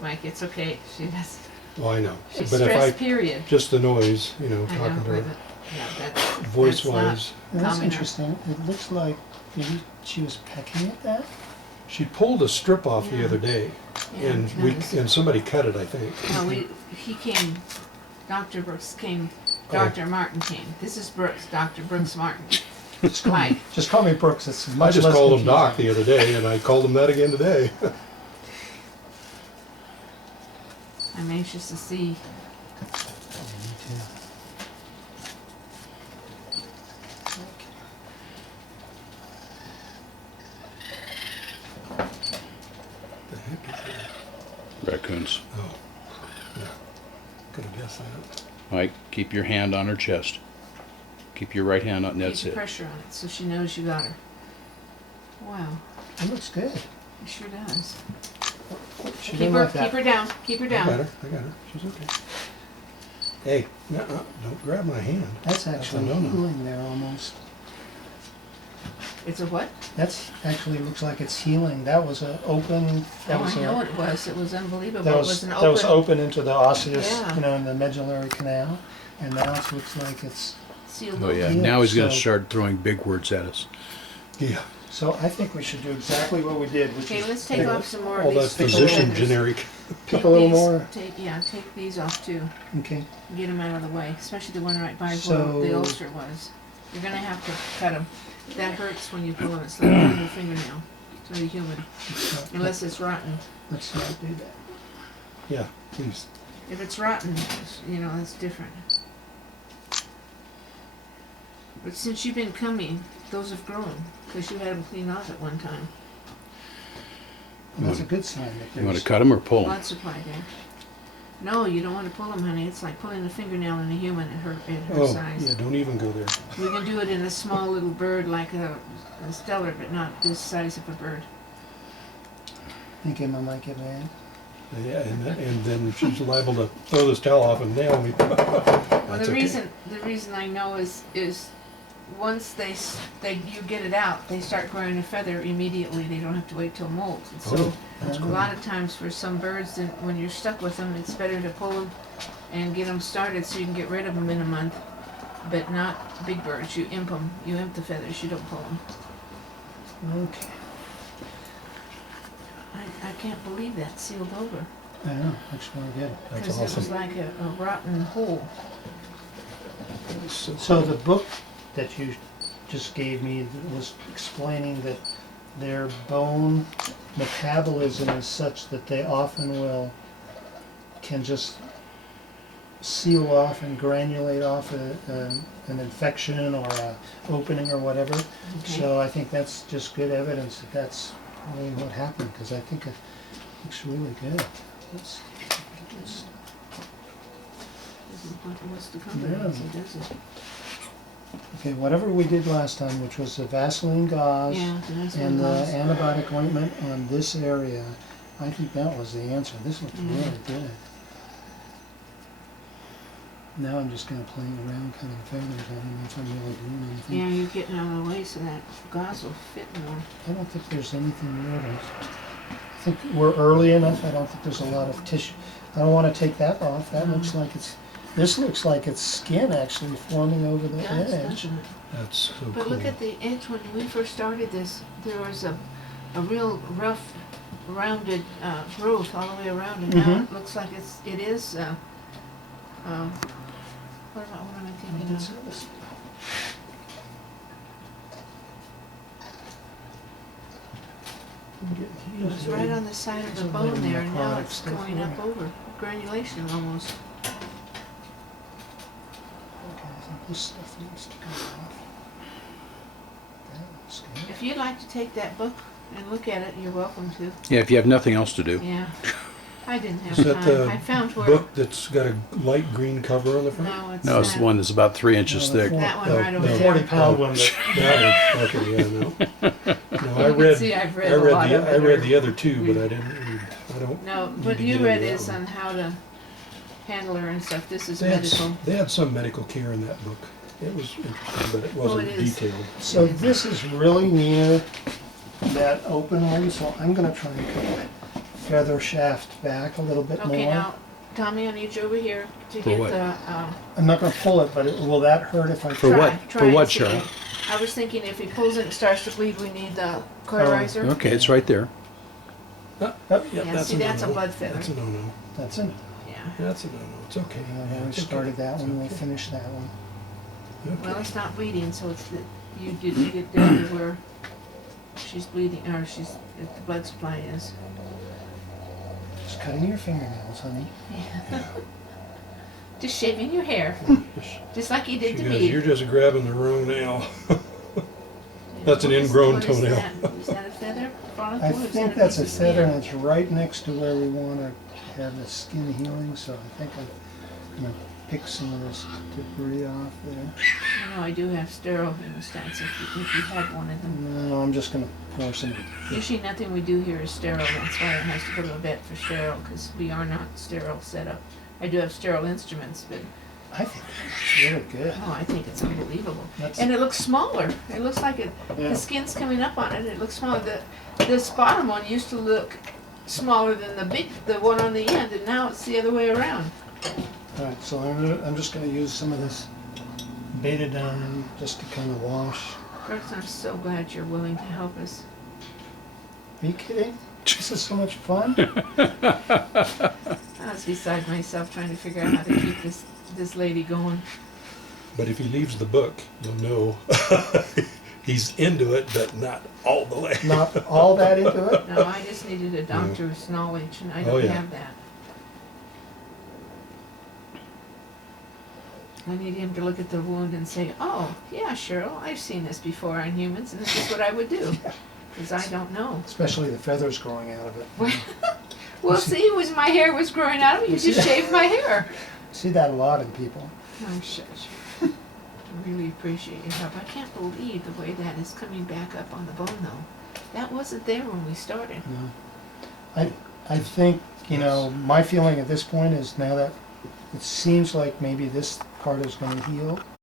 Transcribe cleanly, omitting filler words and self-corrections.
Mike, it's okay. She does. Well, I know. She's But if stressed, I, period. just the noise, you know, I talking know, to with her, it. Yeah, that's voice-wise. Well, that's Calming her. interesting. It looks like maybe she was pecking at that. She pulled a strip off the Yeah. other day, Yeah, and it does. and somebody cut it, I think. No, he came, Dr. Brooks came, Oh. Dr. Martin came. This is Brooks, Dr. Brooks Martin. Just call, Mike. just call me Brooks. It's I much just less called him Doc confusing. the other day, and I called him that again today. I'm anxious to see. Me too. The heck is that? Raccoons. Oh, yeah. Could have guessed that. Mike, keep your hand on her chest. Keep your right hand on, that's Keep it. pressure on it so she knows you got her. Wow, It looks good. it sure does. She Keep didn't her, like that. keep her down, keep her I got down. her. I got her. She's okay. Hey, don't grab my hand. That's actually no-no. healing there almost. It's a what? That's actually looks like it's healing. That was a open. That Oh, was I know a. it was. It was unbelievable. That It was was an that was open, open into the osseous, Yeah. you know, in the medullary canal, and now it looks like it's. sealed Oh open. yeah, Yeah, now he's gonna so- start throwing big words at us. Yeah. So I think we should do exactly what we did, which Okay, is let's take pick, off some more All of that these physician feathers. generic. pick a little these- more. Take these off too. Okay. Get them out of the way, especially the one right by So- where the ulcer was. You're gonna have to cut them. That hurts when you pull them. It's like pulling your fingernail. It's really human, Let's not, unless it's rotten. let's not do that. Yeah, please. If it's rotten, you know, that's different. But since you've been coming, those have grown, because you had them cleaned off at one time. And that's a good sign that You want there's. to cut them or pull them? Blood supply there. No, you don't want to pull them, honey. It's like pulling a fingernail in a human at her Oh, size. yeah, don't even go there. We can do it in a small little bird like a stellar, but not this size of a bird. Think Emma might get mad. Yeah, and then she's liable to throw this towel off and nail me. Well, That's the okay. reason I know is once you get it out, they start growing a feather immediately. They don't have to wait till molt. And so Oh, that's a cool. lot of times for some birds, when you're stuck with them, it's better to pull them and get them started so you can get rid of them in a month. But not big birds. You imp them. You imp the feathers. You don't pull them. Okay. I can't believe that sealed over. I know. Looks really good. That's Because it was awesome. like a rotten hole. So the book that you just gave me was explaining that their bone metabolism is such that they often can just seal off and granulate off an infection or a opening or whatever. Okay. So I think that's just good evidence that that's really what happened, because I think it looks really good. Let's, What's the cover? Yeah. It doesn't. okay, whatever we did last time, which was the Vaseline gauze Yeah, that's what and it the was. antibiotic ointment on this area, I think that was the answer. This looks Mm. really good. Now I'm just kind of playing around, cutting feathers. I don't know if I'm really doing anything. Yeah, you're getting out of the way so that gauze will fit more. I don't think there's anything there. I think we're early enough. I don't think there's a lot of tissue. I don't want to take that off. That looks like it's. This looks like it's skin actually forming over the Does, edge. doesn't it? That's so But cool. look at the edge. When we first started this, there was a real rough, rounded growth all the way around, and now Mhm. it looks like it is. What am I thinking It's- of? it's- I'm getting It was right on the side of the It's a bone little there, and now necrotic it's stuff going up here. over. Granulation almost. Okay, I think this stuff needs to come off. That looks good. If you'd like to take that book and look at it, you're welcome to. Yeah, if you have nothing else to do. Yeah. I didn't have Is that time. I found the where. book that's got a light green cover on the front? No, it's No, it's not. the one that's about 3 inches No, the thick. four- That one No, right over no. The there. 40-pound one. That one. Okay, yeah, no. No, I You can read. see I've read I a read lot the. of I it. read the other two, but I didn't read. I don't. No, need but to you get read into that this one. on how to handle her and stuff. This is They had, medical. they had some medical care in that book. It was interesting, but it wasn't it is. detailed. So this is really near that open one, so I'm gonna try and cut my feather shaft back a little bit Okay, more. now, Tommy, I need you over here to For get what? the, I'm not gonna pull it, but will that hurt if I For try? what? try For and what, see. Cheryl? I was thinking if he pulls it and it starts to bleed, we need the cauterizer. Okay, it's right there. Oh, Yeah, Yeah, that's see, a that's a no-no. blood feather. That's a no-no. That's it. Yeah, That's a no-no. It's okay. I've already It's okay. started that It's one, we'll okay. finish that one. well, it's not bleeding, so it's that you didn't get down to where she's bleeding, or the blood supply is. Just cutting your fingernails, honey. Just shaving your hair, just like you did She to goes, me. you're just grabbing the wrong nail. Yeah, That's an what is- ingrown what is toenail. that? Is that a feather? Follicle, I or is think that a that's piece a of feather skin? and it's right next to where we wanna have the skin healing, so I think I'm gonna pick some of this debris off there. You know, I do have sterile hemostats if you had one of them. No, I'm just gonna pour some. Usually nothing we do here is sterile, that's why it has to go to a vet for sterile, because we are not sterile set up. I do have sterile instruments, but, I think that's really good. oh, I think it's unbelievable. That's- And it looks smaller, it looks like Yeah. the skin's coming up on it, it looks smaller. This bottom one used to look smaller than the one on the end, and now it's the other way around. Alright, so I'm just gonna use some of this betadine just to kind of wash. Brooks, I'm so glad you're willing to help us. Are you kidding? This is so much fun. I was beside myself trying to figure out how to keep this lady going. But if he leaves the book, you'll know he's into it, but not all the way. Not all that into it. No, I just needed a doctor's knowledge, and I Oh, don't yeah. have that. I need him to look at the wound and say, oh, yeah, Cheryl, I've seen this before on humans, and this is what I would do. Because I don't know. Especially the feathers growing out of it. Well, see, when my hair was growing out of it, you see just that? shaved my hair. See that a lot in people. Oh, shush. I really appreciate your help. I can't believe the way that is coming back up on the bone, though. That wasn't there when we started. No. I think, you know, my feeling at this point is now that it seems like maybe this part is gonna heal,